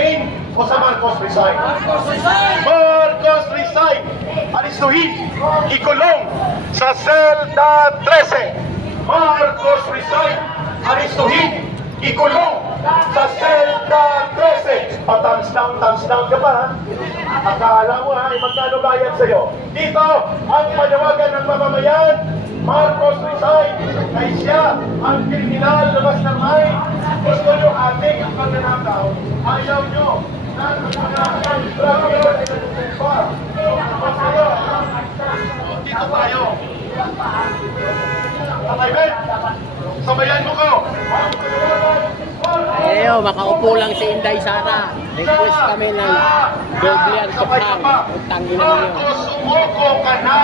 remain o sa Marcos resign? Marcos resign! Alistuhin, ikulong sa selda 13. Marcos resign! Alistuhin, ikulong sa selda 13. Thumbs down ka pa, ha? Akala mo, ha, magkano bayad sa'yo? Dito, ang panawagan ng mamamayan, Marcos resign! Ay siya ang kriminal labas ng mine. Gusto nyo ating ang pagnanakaw. Ayaw nyo na dito tayo. Tatay Ben, sabayan mo ko. Ayo, makaupo lang si Inday Sara. Request kami ng doble ang tukhang. Utangin na niyo. Marcos, sumuko ka na.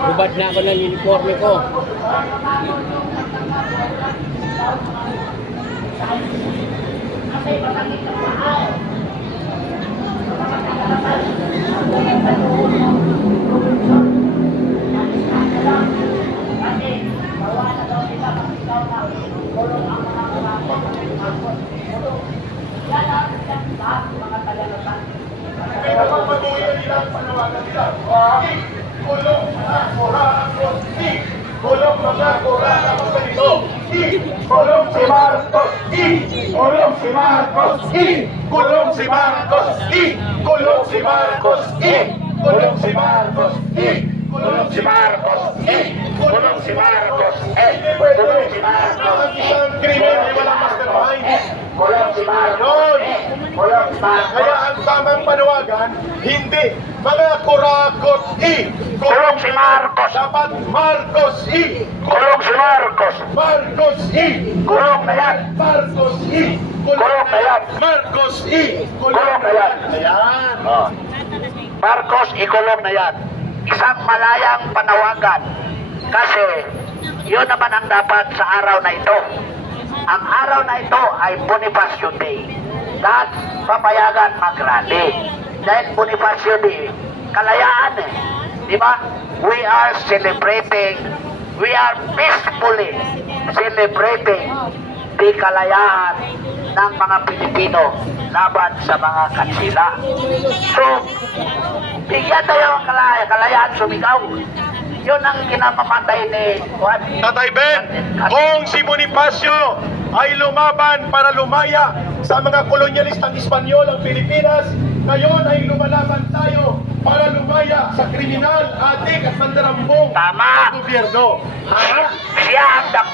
Hubad na ako ng uniforme ko. May napapatuloy nilang panawagan nila. Kulong mga Marcos, kulong mga Marcos ganito. Kulong si Marcos, kulong si Marcos, kulong si Marcos, kulong si Marcos, kulong si Marcos, kulong si Marcos, kulong si Marcos, kulong si Marcos. Ang isang krimen ay walang mastermind. Kulong si Marcos. Kaya ang tamang panawagan, hindi mga kurakot kulong si Marcos. Dapat Marcos kulong si Marcos. Marcos kulong na yan. Marcos kulong na yan. Marcos kulong na yan. Ayan. Marcos, ikulong na yan. Isang malayang panawagan. Kasi, yun naman ang dapat sa araw na ito. Ang araw na ito ay Bonifacio Day. Lahat papayagan mag-rally. Dahil Bonifacio Day, kalayaan eh. Di ba? We are celebrating, we are peacefully celebrating di kalayaan ng mga Pilipino laban sa mga kansila. So, bigyan tayo ang kalayaan sumigaw. Yun ang kinamamatay ni Juan. Tatay Ben, kung si Bonifacio ay lumaban para lumaya sa mga kolonyalistang Espanyol ang Pilipinas, ngayon ay lumalaban tayo para lumaya sa kriminal, adik at mandarambong Tama. ng gobyerno. Ha? Siya ang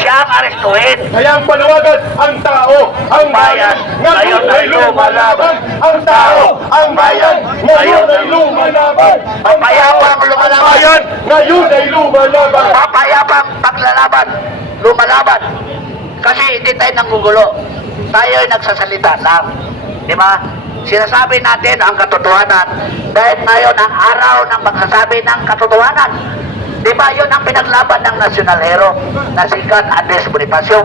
siya ang arestuhin. Kaya ang panawagan, ang tao, ang bayan, ngayon ay lumalaban. Ang tao, ang bayan, ngayon ay lumalaban. Papayapang lumalaban. Bayan, ngayon ay lumalaban. Papayapang paglalaban, lumalaban. Kasi hindi tayo nanggugulo. Tayo ay nagsasalita lang. Di ba? Sinasabi natin ang katotohanan dahil ngayon ang araw ng magsasabi ng katotohanan. Di ba yun ang pinaglaban ng national hero na si Juan Andres Bonifacio?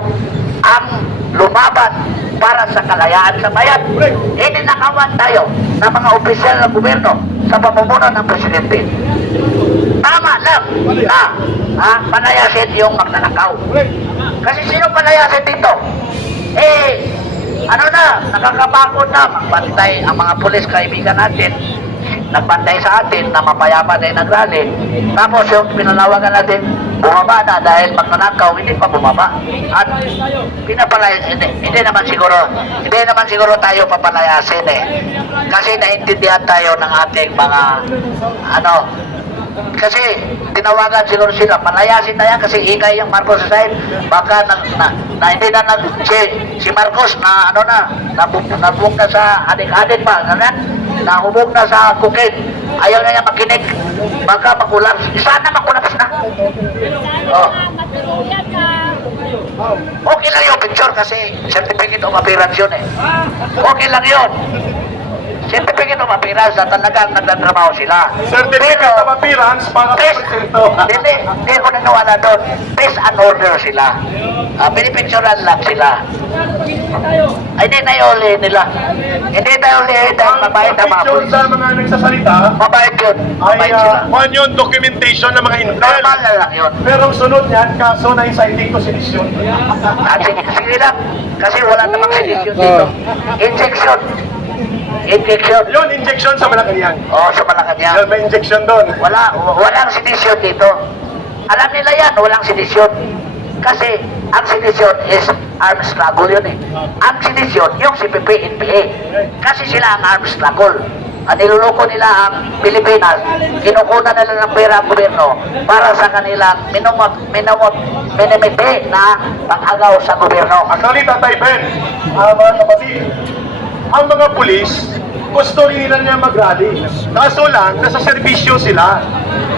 Ang lumaban para sa kalayaan sa bayan. Ininakawan tayo ng mga opisyal ng gobyerno sa pamumuno ng presidente. Tama lang na panayasin yung magnanakaw. Kasi sino panayasin dito? Nakakapagod na magbantay ang mga pulis kaibigan natin. Nagbantay sa atin na mapayapa na yung nagrally. Tapos yung pinanawagan natin, bumaba na dahil magnanakaw, hindi pa bumaba. At hindi naman siguro tayo papalayasin eh. Kasi naintindihan tayo ng ating mga kasi tinawagan siguro sila, palayasin na yan kasi ikay yung Marcos side. Baka hindi na si Marcos nabuk na sa adik-adik pa, nahubog na sa cocaine. Ayaw na niya makinig. Baka makulaps. Sana makulaps na. Oh. Okay lang yung picture kasi certificate of appearance yun eh. Okay lang yun. Certificate of appearance na talagang nagtatrabaho sila. Certificate of appearance para sa presidente. Hindi ko naniwala doon. Peace and order sila. Pinipicturean lang sila. Ay, hindi tayo ulihin nila. Hindi tayo ulihin dahil mabait ang mga picture pulis. sa mga nagsasalita Mabait yun. ay Mabait sila. kung yun documentation ng mga intel. Normal na lang yun. Pero ang sunod niyan, kaso na inciting to sedition. At sige lang. Kasi wala namang sedisyon dito. Injection. Injection. Yun, injection sa Malacanang. Oo, sa Malacanang. Yan, may injection doon. Walang sedisyon dito. Alam nila yan, walang sedisyon. Kasi ang sedisyon is armed struggle yun eh. Ang sedisyon, yung si PPNPA. Kasi sila ang armed struggle. At niluloko nila ang Pilipinas, kinukuna nila ng pera ang gobyerno para sa kanilang minimite na pag-agaw sa gobyerno. Actually, Tatay Ben, mga kapatid, ang mga pulis, gusto rin nila niya mag-rally. Kaso lang, nasa serbisyo sila.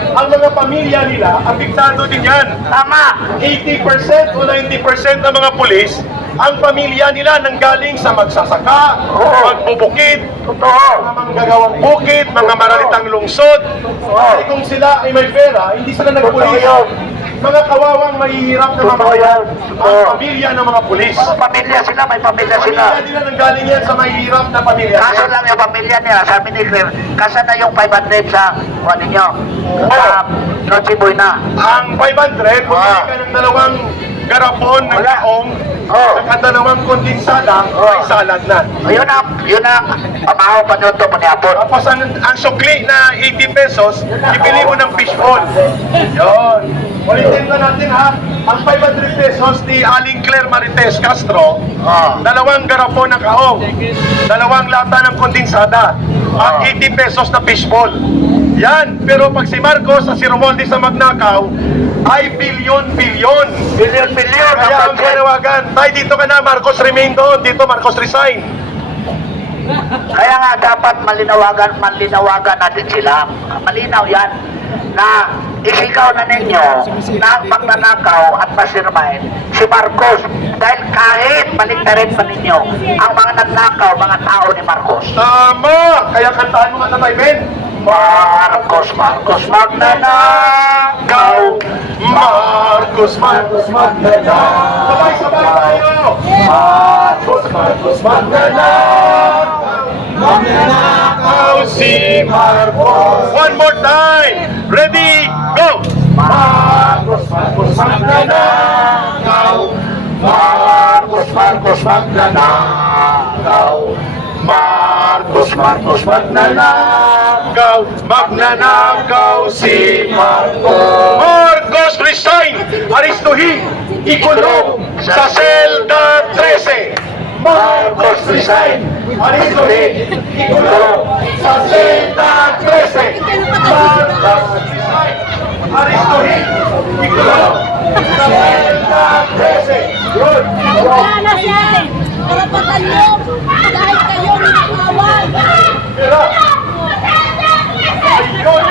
Ang mga pamilya nila, apektado din yan. Tama! 80% o 90% ng mga pulis, ang pamilya nila nanggaling sa magsasaka, magbubukid, Totoo! mga manggagawang bukid, mga maralitang lungsod. Kasi kung sila ay may pera, hindi sila nagpulis. Mga kawawang mahihirap na mamayan ang pamilya ng mga pulis. Mga pamilya sila, may pamilya sila. Pamilya nila nanggaling yan sa mahihirap na pamilya. Kaso lang yung pamilya niya, sabi ni Claire, kasa na yung 500 sa kuha ninyo. Sa Noche Buena. Ang 500, bumili ka ng dalawang garapon ng Wala. kaong, Oh. saka dalawang kondensada, may salad na. Yun ang pamahaw pa nyo ito, panihapon. Tapos ang sukli na 80 pesos, ibili mo ng fishball. Yun. Ulitin na natin ha. Ang 500 pesos ni Aling Claire Marites Castro, dalawang garapon ng kaong, dalawang lata ng kondensada, at 80 pesos na fishball. Yan. Pero pag si Marcos at si Romualdez sa Magnakaw, ay bilyon-bilyon. Bilyon-bilyon ang Kaya ang budget. panawagan, tayo dito ka na, Marcos remain doon, dito Marcos resign. Kaya nga dapat malinawagan natin sila. Malinaw yan na isigaw na ninyo na ang magnanakaw at masirmain si Marcos. Dahil kahit baliktarin pa ninyo ang mga nagnakaw, mga tao ni Marcos. Tama! Kaya kantaan mo nga Tatay Ben. Marcos magnanakaw. Marcos magnanakaw. Sabay-sabay tayo. Marcos magnanakaw. Magnanakaw si Marcos. One more time. Ready, go! Marcos magnanakaw. Marcos magnanakaw. Marcos magnanakaw. Magnanakaw si Marcos. Marcos resign. Aristuhin. Ikulong sa selda 13. Marcos resign. Aristuhin. Ikulong sa selda 13. Marcos resign. Aristuhin. Ikulong sa selda 13. Good. Wala si ate. Karapatan nyo dahil kayo ninakawan. Tira. Ayun.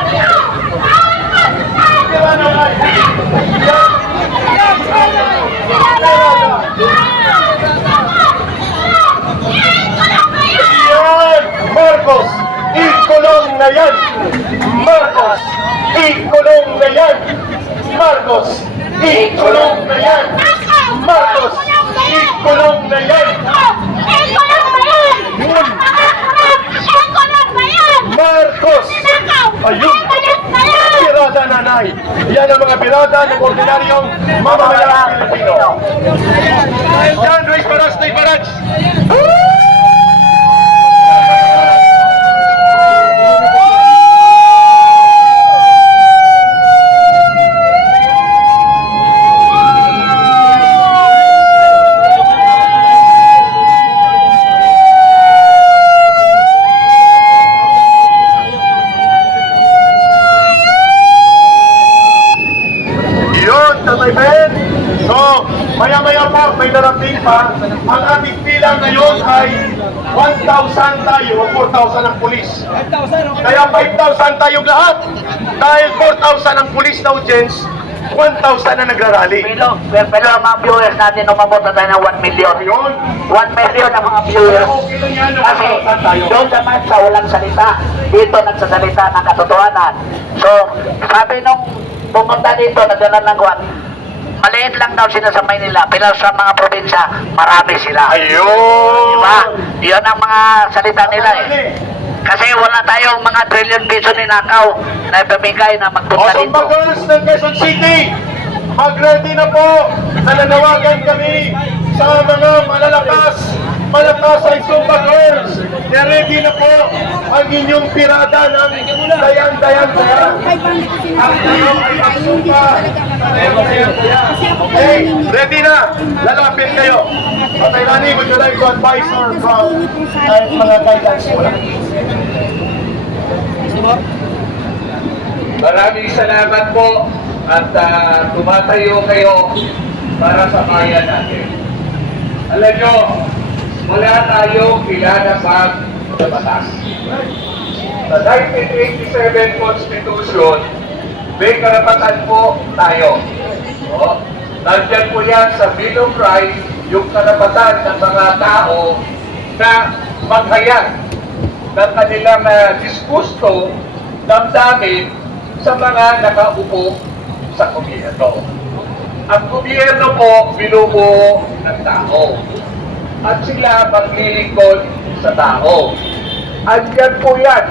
Tira na nga. Yan! Marcos! Ikulong na yan! Marcos! Ikulong na yan! Marcos! Ikulong na yan! Marcos! Ikulong na yan! Marcos! Ayun! Birada nanay! Yan ang mga birada ng ordinaryong mamamayang Pilipino. Yan, Luis Baras, Luis Baras! Yun, Tatay Ben. So, maya-maya pa, may darating pa. Ang ating bilang ngayon ay 1,000 tayo o 4,000 ang pulis. Kaya 5,000 tayong lahat. Dahil 4,000 ang pulis na audience, 1,000 na nagrarally. Pero ang mga viewers natin umabot na tayo ng 1 million. Yun. 1 million ang mga viewers. Okay lang yan, Kasi 1,000 tayo. doon naman sa walang salita, dito nagsasalita ng katotohanan. So, sabi nung pumunta dito, nadala ng maliit lang daw sila sa Maynila, pero sa mga probinsya, marami sila. Ayun! Diba? Yun ang mga salita nila eh. Kasi wala tayong mga trillion piso ninakaw na ibibigay na magpunta Awesome dito. Girls ng Quezon City, mag-ready na po. Nananawagan kami sa mga malakas ay Zumba Girls. Ready na po ang inyong pirada ng dayan. Ang inyong ay magzumba. Okay, ready na. Lalapit kayo. Patay Rani, would you like to advise her from mga guidelines mo lang? Maraming salamat po at tumatayo kayo para sa bayan natin. Alam nyo, wala tayong kilala sa batas. Sa 1987 Constitution, may karapatan po tayo. O, nandyan po yan sa Bill of Rights, yung karapatan ng mga tao na maghayag ng kanilang disgusto, damdamin sa mga nakaupo sa gobyerno. Ang gobyerno po binubuo ng tao at sila maglilingkod sa tao. Andyan po yan.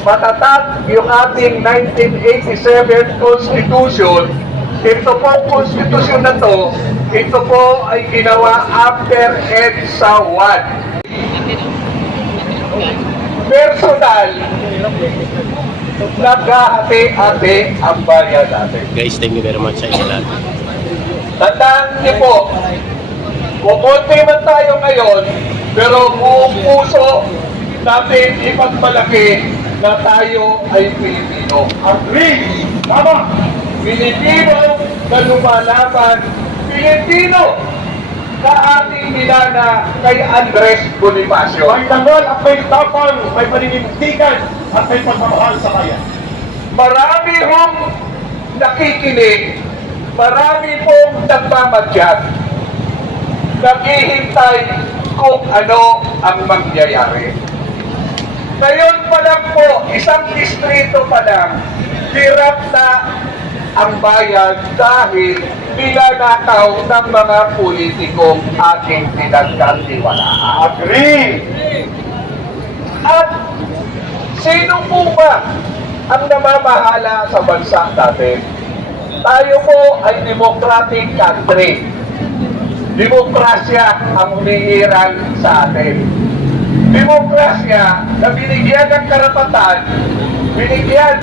Matatag yung ating 1987 Constitution. Ito po Constitution na to, ito po ay ginawa after EDSA 1. Personal, naghahati-hati ang bayan natin. Guys, thank you very much sa inyo lahat. Tandaan niyo po, kukunti man tayo ngayon, pero buong puso natin ipagmalaki na tayo ay Pilipino. Agree! Tama! Pilipino na lumalaban, Pilipino na ating minana kay Andres Bonifacio. May tangal at may tapang, may paninindigan at may pagmamahal sa bayan. Marami hong nakikinig, marami pong nagmamadyan, naghihintay kung ano ang mangyayari. Ngayon pa lang po, isang distrito pa lang, hirap na ang bayan dahil nilanakaw ng mga politikong ating pinagkatiwalaan. Agree! At sino po ba ang namamahala sa bansa natin? Tayo po ay democratic country. Demokrasya ang humihiran sa atin. Demokrasya na binigyan ng karapatan, binigyan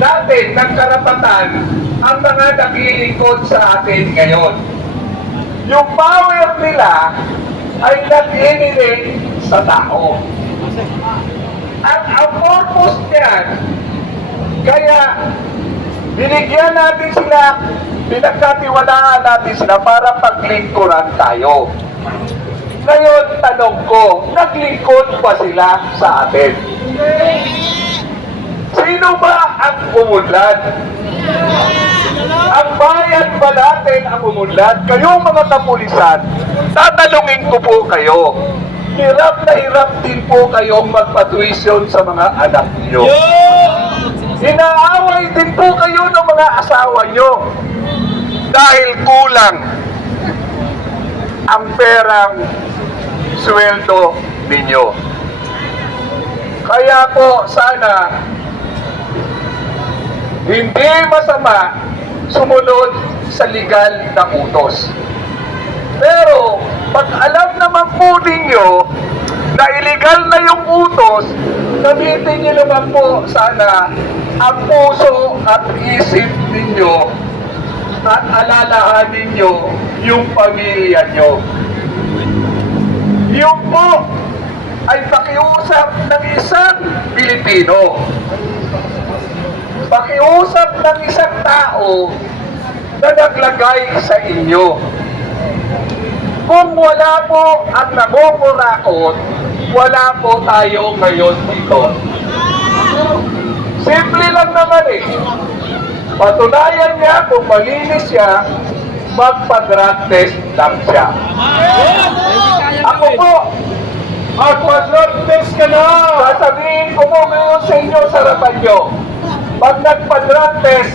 natin ng karapatan ang mga naglilingkod sa atin ngayon. Yung power nila ay nag-inilate sa tao. At ang purpose niyan, kaya binigyan natin sila, pinagkatiwalaan natin sila para paglingkuran tayo. Ngayon, tanong ko, naglingkod pa sila sa atin? Sino ba ang umunlad? Ang bayan ba natin ang umunlad? Kayong mga kapulisan, tatanungin ko po kayo. Hirap na hirap din po kayong magpatuition sa mga anak niyo. Inaaway din po kayo ng mga asawa niyo dahil kulang ang perang sweldo ninyo. Kaya po sana hindi masama sumunod sa legal na utos. Pero pag alam naman po ninyo na illegal na yung utos, gamitin niyo naman po sana ang puso at isip ninyo at alalahanin niyo yung pamilya niyo. Yung po ay pakiusap ng isang Pilipino. Pakiusap ng isang tao na naglagay sa inyo. Kung wala po ang nangungurakot, wala po tayo ngayon dito. Simple lang naman eh. Patunayan niya kung malinis siya, magpa-drug test lang siya. Ako po, Magpa-drug test ka na! sasabihin ko po ngayon sa inyo sa harapan nyo, pag nagpa-drug test,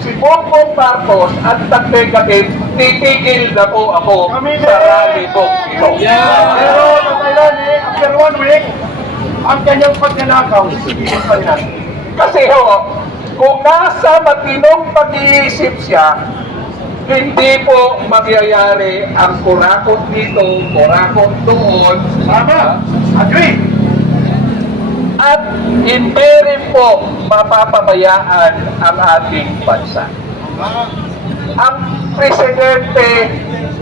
si Bongbong Marcos at Tagdegakit, titigil na po ako sa rally po ito. Pero natailan after 1 week, ang kanyang pagnanakaw, sabihin pa yan. Kasi kung nasa matinong pag-iisip siya, hindi po mangyayari ang kurakot dito, kurakot doon. Tama, agree. At hindi rin po mapapabayaan ang ating bansa. Ang presidente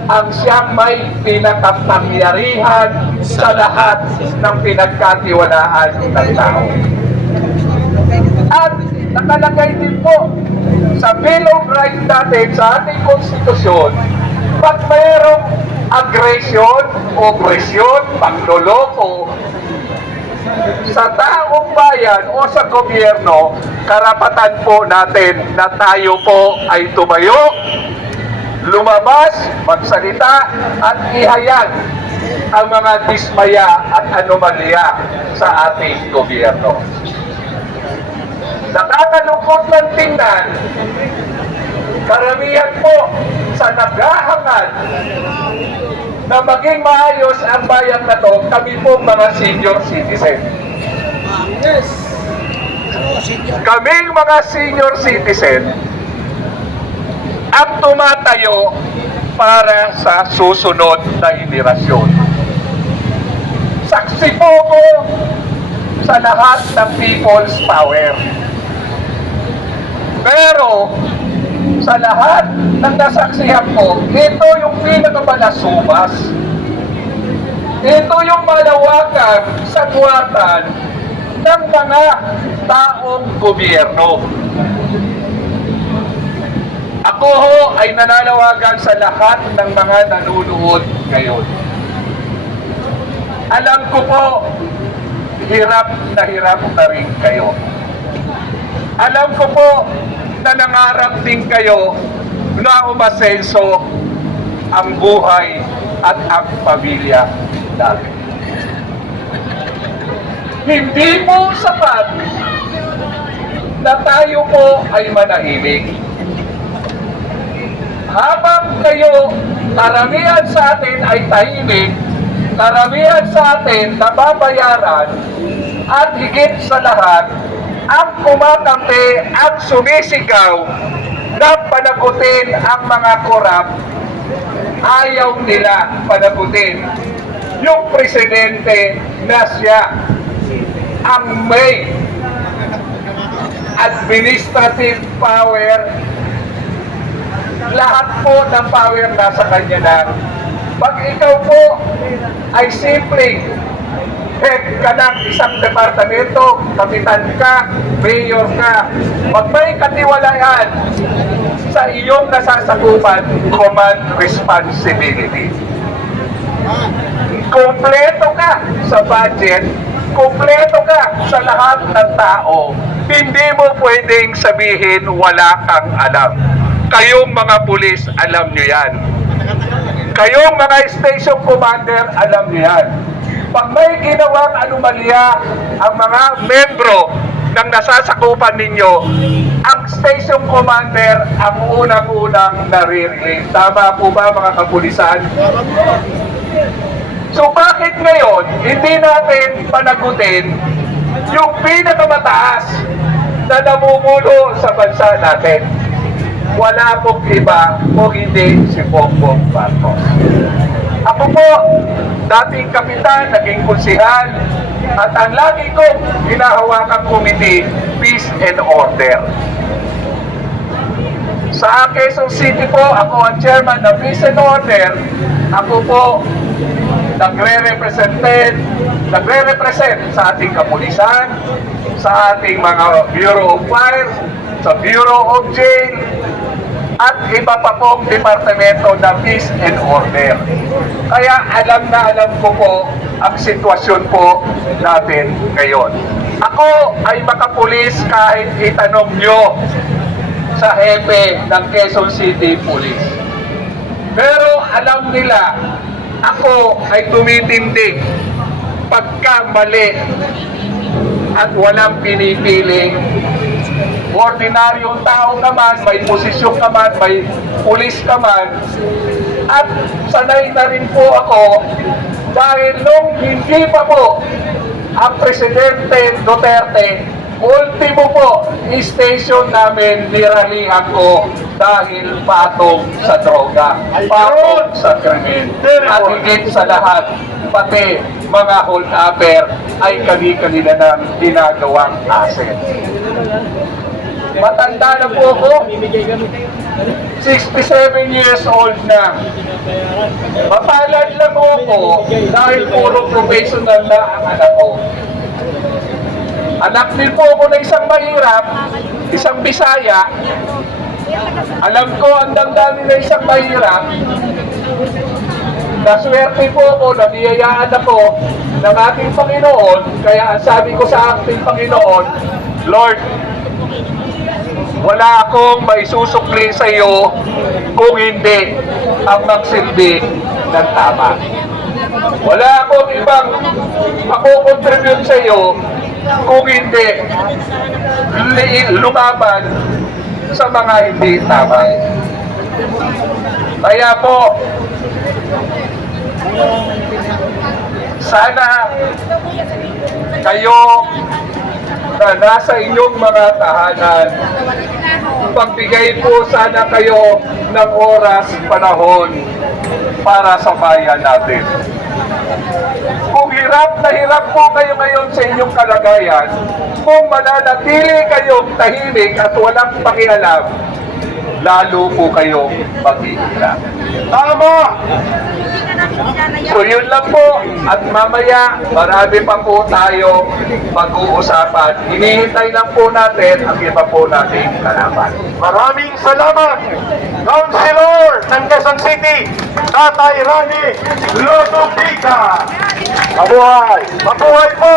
ang siyang may pinakapangyarihan sa lahat ng pinagkatiwalaan ng tao. At nakalagay din po sa Bill of Rights natin sa ating konstitusyon, pag mayroong aggression, opresyon, pagloloko sa taong bayan o sa gobyerno, karapatan po natin na tayo po ay tumayo, lumabas, magsalita at ihayag ang mga dismaya at anomalya sa ating gobyerno. Nakakalungkot ng tingnan, karamihan po sa naghahangad na maging maayos ang bayan na to, kami po mga senior citizen. Kaming mga senior citizen ang tumatayo para sa susunod na henerasyon. Saksi po ko sa lahat ng people's power. Pero sa lahat ng nasaksihan ko, ito yung pinakamalasumas. Ito yung malawakang sagwatan ng mga taong gobyerno. Ako ay nananawagan sa lahat ng mga nanunood ngayon. Alam ko po, hirap na rin kayo. Alam ko po na nangarap din kayo na umasenso ang buhay at ang pamilya natin. Hindi po sapat na tayo po ay manahimik. Habang kayo, karamihan sa atin ay tahimik, karamihan sa atin nababayaran, at higit sa lahat, ang kumakampi, ang sumisigaw na panagutin ang mga korap, ayaw nila panagutin yung presidente na siya ang may administrative power. Lahat po ng power nasa kanya na. Pag ikaw po ay simpleng head ka ng isang departamento, kapitan ka, mayor ka, pag may katiwalaan sa iyong nasasakupan, command responsibility. Kompleto ka sa budget, kompleto ka sa lahat ng tao, hindi mo pwedeng sabihin wala kang alam. Kayong mga pulis, alam nyo yan. Kayong mga station commander, alam nyo yan. Pag may ginawang anomalya ang mga membro ng nasasakupan ninyo, ang station commander ang unang-unang naririnig. Tama po ba mga kapulisan? So bakit ngayon hindi natin panagutin yung pinakamataas na namumuno sa bansa natin? Wala pong iba kung hindi si Bongbong Marcos. Ako po, dating kapitan, naging konsihal, at ang lagi kong hinahawakang committee, Peace and Order. Sa Quezon City po, ako ang chairman ng Peace and Order. Ako po, nagre-represent sa ating kapulisan, sa ating mga Bureau of Fire, sa Bureau of Jail, at iba pa pong departamento na Peace and Order. Kaya alam na alam ko po ang sitwasyon po natin ngayon. Ako ay makapulis kahit itanong nyo sa hepe ng Quezon City Police. Pero alam nila, ako ay tumitindig pagka mali at walang pinipiling ordinaryong tao ka man, may posisyon ka man, may pulis ka man, at sanay na rin po ako dahil nung hindi pa po ang Presidente Duterte, ultimo po station namin niralihan ko dahil patong sa droga, patong sa krimen, at higit sa lahat, pati mga hold-upper ay kani-kanila ng ginagawang asset. Matanda na po ako, 67 years old na. Mapalad lang ako dahil puro professional na ang anak ko. Anak din po ako na isang mahirap, isang Bisaya. Alam ko ang damdamin na isang mahirap. Naswerte po ako, nabiyayaan ako ng ating Panginoon. Kaya ang sabi ko sa ating Panginoon, Lord, wala akong maisusukli sa iyo kung hindi ang magsilbi ng tama. Wala akong ibang makukontribute sa iyo kung hindi lumaban sa mga hindi tama. Kaya po, sana kayo na nasa inyong mga tahanan, pagbigay po sana kayo ng oras, panahon para sa bayan natin. Kung hirap na hirap po kayo ngayon sa inyong kalagayan, kung mananatili kayong tahimik at walang pakialam, lalo po kayong maghihirap. Tama! So yun lang po, at mamaya marami pa po tayo pag-uusapan. Hinihintay lang po natin ang iba po nating kalaban. Maraming salamat, Councilor ng Quezon City, Tatay Rani Lodovica. Mabuhay! Mabuhay po!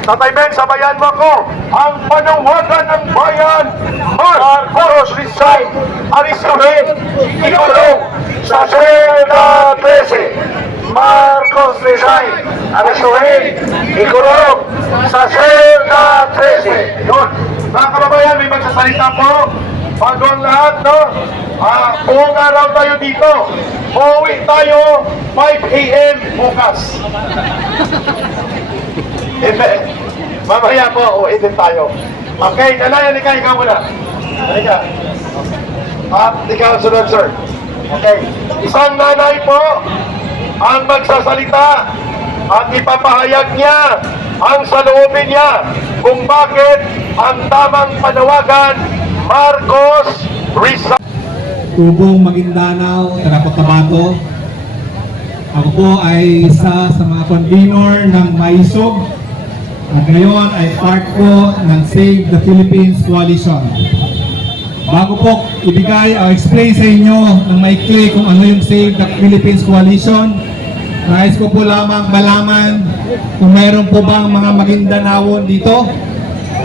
Tatay Ben, sabayan mo ko ang panawagan ng bayan. Marcos Rizal, Aristotle, ikulong sa Selda 13. Marcos Rizal, Aristotle, ikulong sa Selda 13. Yun. Mga kababayan, may magsasalita po. Bago ang lahat, no? Buong araw tayo dito. Uuwi tayo 5 a.m. bukas. Mamaya po, uuwi din tayo. Okay, Nanay, halika, ikaw muna. Halika. At ikaw sunod, sir. Okay. Isang nanay po ang magsasalita at ipapahayag niya ang saloobin niya kung bakit ang tamang panawagan Marcos Rizal. Tubong Maguindanao, taga Cotabato. Ako po ay isa sa mga convener ng Maisog at ngayon ay part po ng Save the Philippines Coalition. Bago po ibigay o explain sa inyo ng maikli kung ano yung Save the Philippines Coalition, nais ko po lamang malaman kung mayroon po bang mga Maguindanaon dito.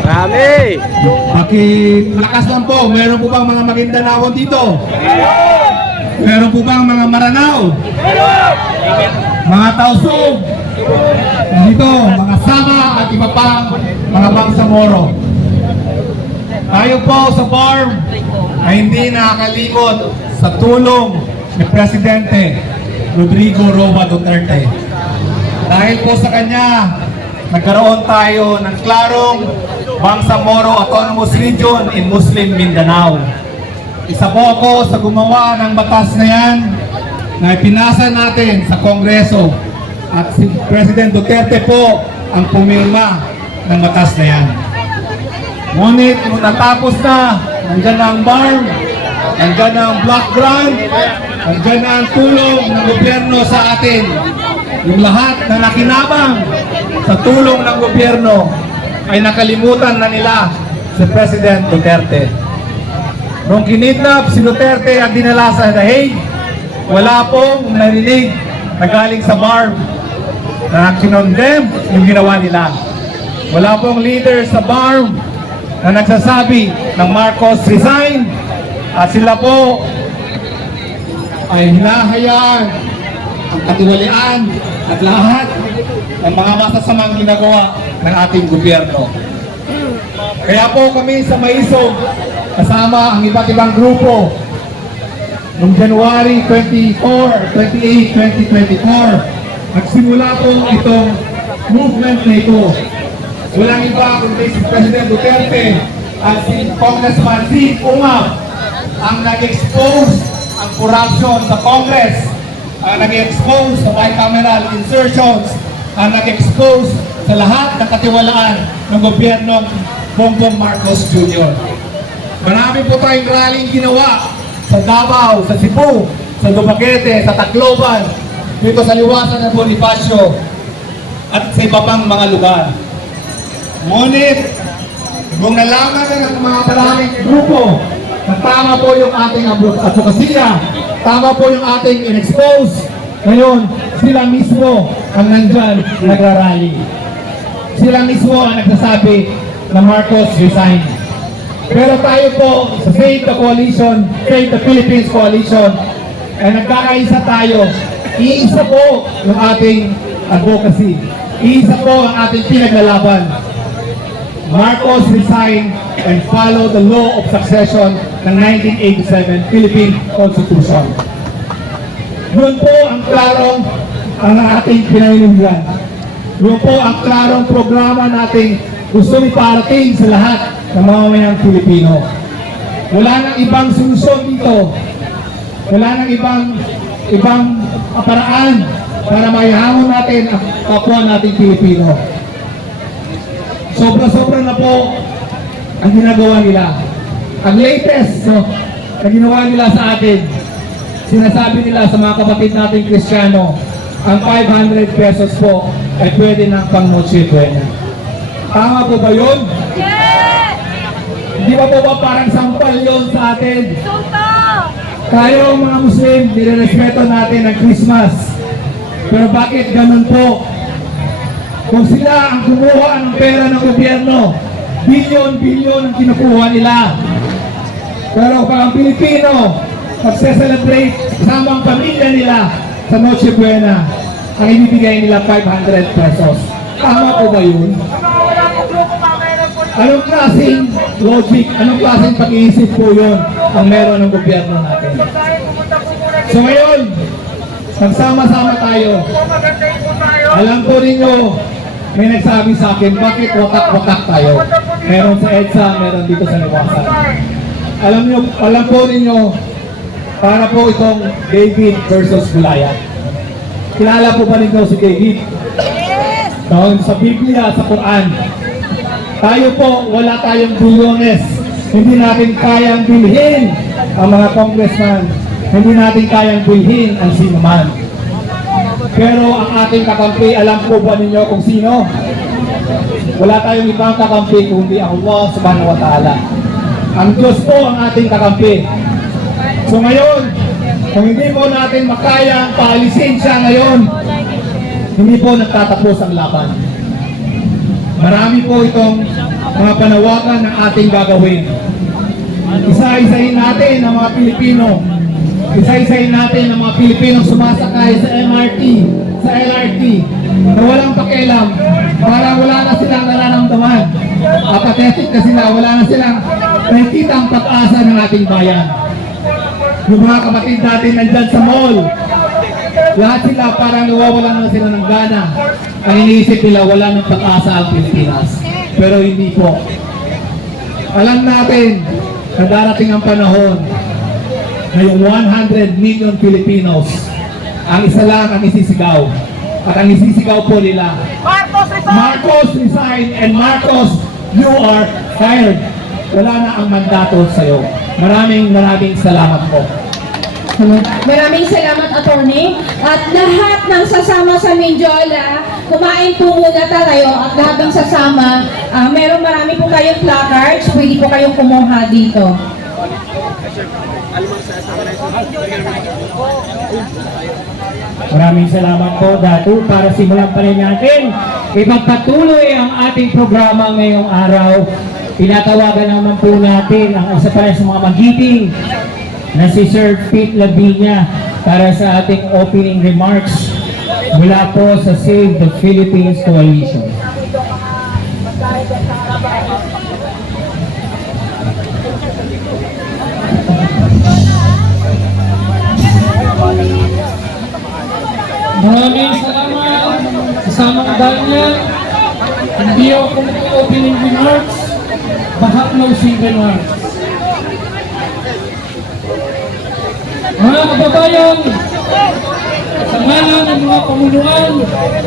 Marami! Pakilakas lang po, mayroon po bang mga Maguindanaon dito? Meron po bang mga Maranao? Mga Tausug? Dito, mga Sama at iba pang mga Bangsamoro. Tayo po sa farm ay hindi nakakalimot sa tulong ni Presidente Rodrigo Roa Duterte. Dahil po sa kanya, nagkaroon tayo ng klarong Bangsamoro Autonomous Region in Muslim Mindanao. Isa po ako sa gumawa ng batas na yan na ipinasa natin sa Kongreso at si President Duterte po ang pumirma ng batas na yan. Ngunit nung natapos na, nandyan na ang BARM, nandyan na ang block grant, nandyan na ang tulong ng gobyerno sa atin. Yung lahat na nakinabang sa tulong ng gobyerno ay nakalimutan na nila si President Duterte. Nung kinidnap si Duterte at dinala sa The Hague, wala pong narinig na galing sa BARM na kinondem yung ginawa nila. Wala pong leader sa BARM na nagsasabi ng Marcos resign at sila po ay hinahayaan ang katiwalian at lahat ng mga masasamang ginagawa ng ating gobyerno. Kaya po kami sa Maisog, kasama ang iba't ibang grupo, noong January 28, 2024, nagsimula po itong movement na ito. Walang iba kundi si President Duterte at si Congressman si Umab ang nag-expose ang corruption sa Congress, ang nag-expose sa bicameral insertions, ang nag-expose sa lahat ng katiwalaan ng gobyernong Bongbong Marcos Jr. Marami po tayong rallying ginawa sa Davao, sa Cebu, sa Dumaguete, sa Tacloban, dito sa Liwasan ng Bonifacio, at sa iba pang mga lugar. Ngunit, kung nalaman na ng mga maraming grupo na tama po yung ating advokasya, tama po yung ating in-expose, ngayon, sila mismo ang nandyan nagrarally. Sila mismo ang nagsasabi na Marcos resign. Pero tayo po sa Save the Coalition, Save the Philippines Coalition, ay nagkakaisa tayo. Iisa po yung ating advocacy. Iisa po ang ating pinaglalaban. Marcos resign and follow the law of succession ng 1987 Philippine Constitution. Yun po ang klarong ang ating pinaninindigan. Yun po ang klarong programa nating gusto iparating sa lahat ng mga mamayang Pilipino. Wala nang ibang solusyon dito. Wala nang ibang paraan para maihamon natin ang kapwa nating Pilipino. Sobra-sobra na po ang ginagawa nila. Ang latest na ginawa nila sa atin, sinasabi nila sa mga kapatid nating Kristiyano, ang 500 pesos po ay pwede ng pang-Noche Buena. Tama po ba yun? Yes! Hindi ba po ba parang sampal yun sa atin? Sulto! Tayo mga Muslim, nirerespeto natin ang Christmas. Pero bakit ganun po? Kung sila ang kumuha ng pera ng gobyerno, bilyon-bilyon ang kinukuha nila. Pero pag ang Pilipino, magse-celebrate kasama ang pamilya nila sa Noche Buena, ang ibibigay nila 500 pesos. Tama po ba yun? Anong klaseng logic, anong klaseng pag-iisip po yun ang meron ng gobyerno natin? So ngayon, nagsama-sama tayo. Alam po ninyo, may nagsabi sa akin, bakit watak-watak tayo? Meron sa EDSA, meron dito sa Liwasan. Alam po ninyo, para po itong David versus Goliath. Kilala po ba ninyo si David? Yes! Noon sa Biblia, sa Quran, tayo po, wala tayong bilyones. Hindi natin kayang bilhin ang mga congressman. Hindi natin kayang bilhin ang sino man. Pero ang ating kakampi, alam po ba ninyo kung sino? Wala tayong ibang kakampi kundi ang Allah subhanahu wa ta'ala. Ang Diyos po ang ating kakampi. So ngayon, kung hindi po natin makaya ang paalisin siya ngayon, hindi po nagtatapos ang laban. Marami po itong mga panawagan ng ating gagawin. Isa-isahin natin ang mga Pilipino. Isa-isahin natin ang mga Pilipinong sumasakay sa MRT, sa LRT, na walang pakialam, parang wala na silang nararamdaman. Apathetic na sila, wala na silang nakikita ang pag-asa ng ating bayan. Yung mga kapatid natin nandyan sa mall, lahat sila parang nawawalan na sila ng gana. Ang iniisip nila, wala ng pag-asa ang Pilipinas. Pero hindi po. Alam natin na darating ang panahon na yung 100 million Filipinos, ang isa lang ang isisigaw. At ang isisigaw po nila, Marcos resign and Marcos, you are fired. Wala na ang mandato sa'yo. Maraming salamat po. Maraming salamat, Attorney. At lahat ng sasama sa Mindiola, kumain po muna tayo at lahat ng sasama, marami po kayong placards, pwede po kayong kumuha dito. Maraming salamat po, Datu. Para simulan pa rin natin, ipagpatuloy ang ating programa ngayong araw. Tinatawagan naman po natin ang isa pa rin sa mga magiting na si Sir Pete Lavinia para sa ating opening remarks mula po sa Save the Philippines Coalition. Maraming salamat. Kasamang Daniel. Hindi ako mag-opening remarks. Bahak closing remarks. Mga kababayan, sa ngalan ng mga pamunuan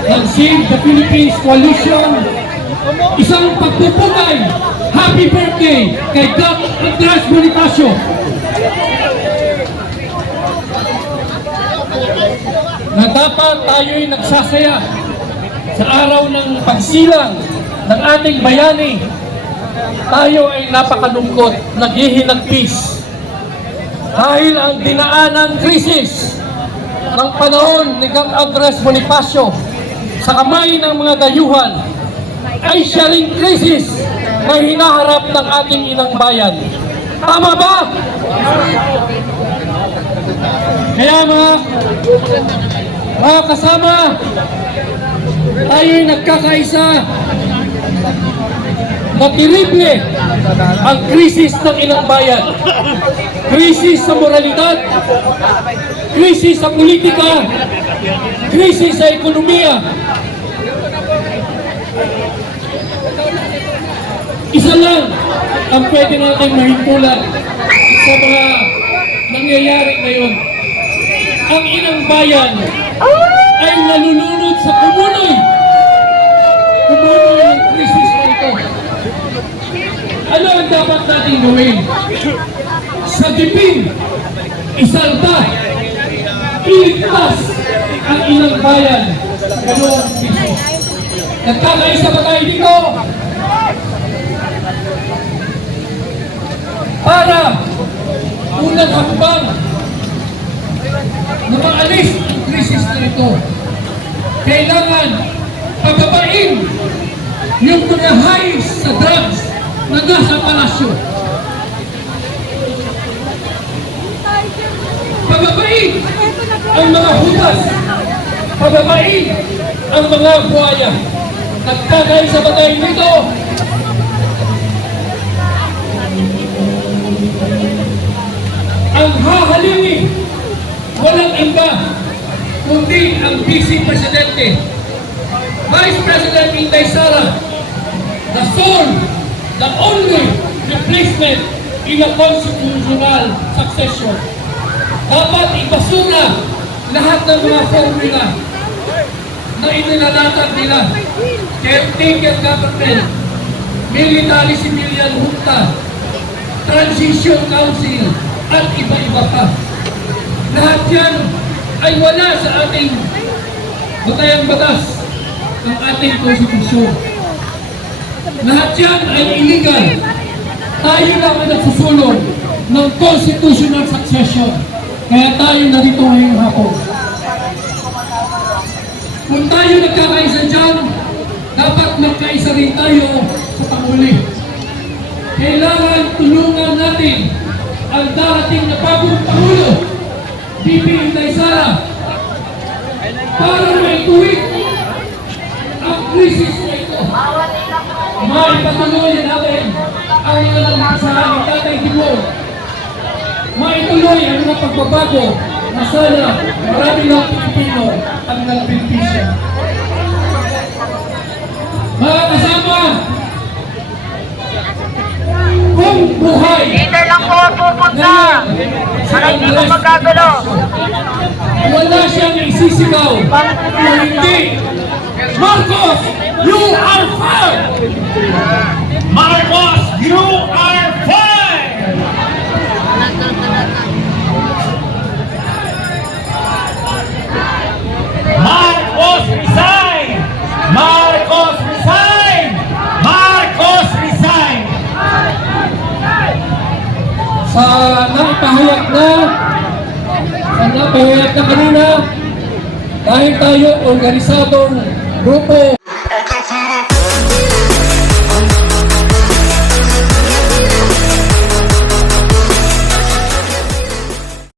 ng Save the Philippines Coalition, isang pagpupugay, happy birthday kay Doc Andres Bonifacio. Na dapat tayo'y nagsasaya sa araw ng pagsilang ng ating bayani. Tayo ay napakalungkot, naghihinagpis. Dahil ang dinaanan krisis ng panahon ni Kang Andres Bonifacio sa kamay ng mga dayuhan ay siya ring krisis na hinaharap ng ating inang bayan. Tama ba? Kaya mga kasama, tayo'y nagkakaisa na tirible ang krisis ng inang bayan. Krisis sa moralidad, krisis sa politika, krisis sa ekonomiya. Isa lang ang pwede natin mahimpulan sa mga nangyayari ngayon. Ang inang bayan ay nalulunod sa kumunoy ng krisis na ito. Ano ang dapat natin gawin? Sagipin, isalta, iligtas ang inang bayan sa ganoong krisis. Nagkakaisa ba tayo dito? Para unang hakbang na maalis ang krisis na ito, kailangan pababain yung mga highs sa drugs na nasa palasyo. Pababain ang mga hutas, pababain ang mga buhaya. Nagkakaisa ba tayo dito? Ang hahalili, walang iba, kundi ang Vice Presidente, Vice President Inday Sara, the sole, the only replacement in a constitutional succession. Dapat ibasura lahat ng mga formula na inilalatag nila. Caretaker government, military civilian junta, transition council, at iba-iba pa. Lahat yan ay wala sa ating batayang batas ng ating konstitusyon. Lahat yan ay illegal. Tayo lang ang nagsusulong ng constitutional succession. Kaya tayo narito ngayong hapon. Kung tayo nagkakaisa dyan, dapat magkaisa rin tayo sa panguli. Kailangan tulungan natin ang darating na bagong Pangulo, BP Inday Sara, para maituwid ang krisis na ito. Maipatuloy natin ang mga nagmasahan ni Tatay Digong. Maituloy ang mga pagbabago na sana marami ng Pilipino ang nagbenepisyo. Mga kasama, kung buhay Leader lang po ang pupunta. Para hindi ko magkagulo. wala siyang isisigaw kung hindi, Marcos, you are fired! Marcos, you are fired! Marcos resign! Marcos resign! Marcos resign! Sa naipahayag na kanina, dahil tayo organisadong grupo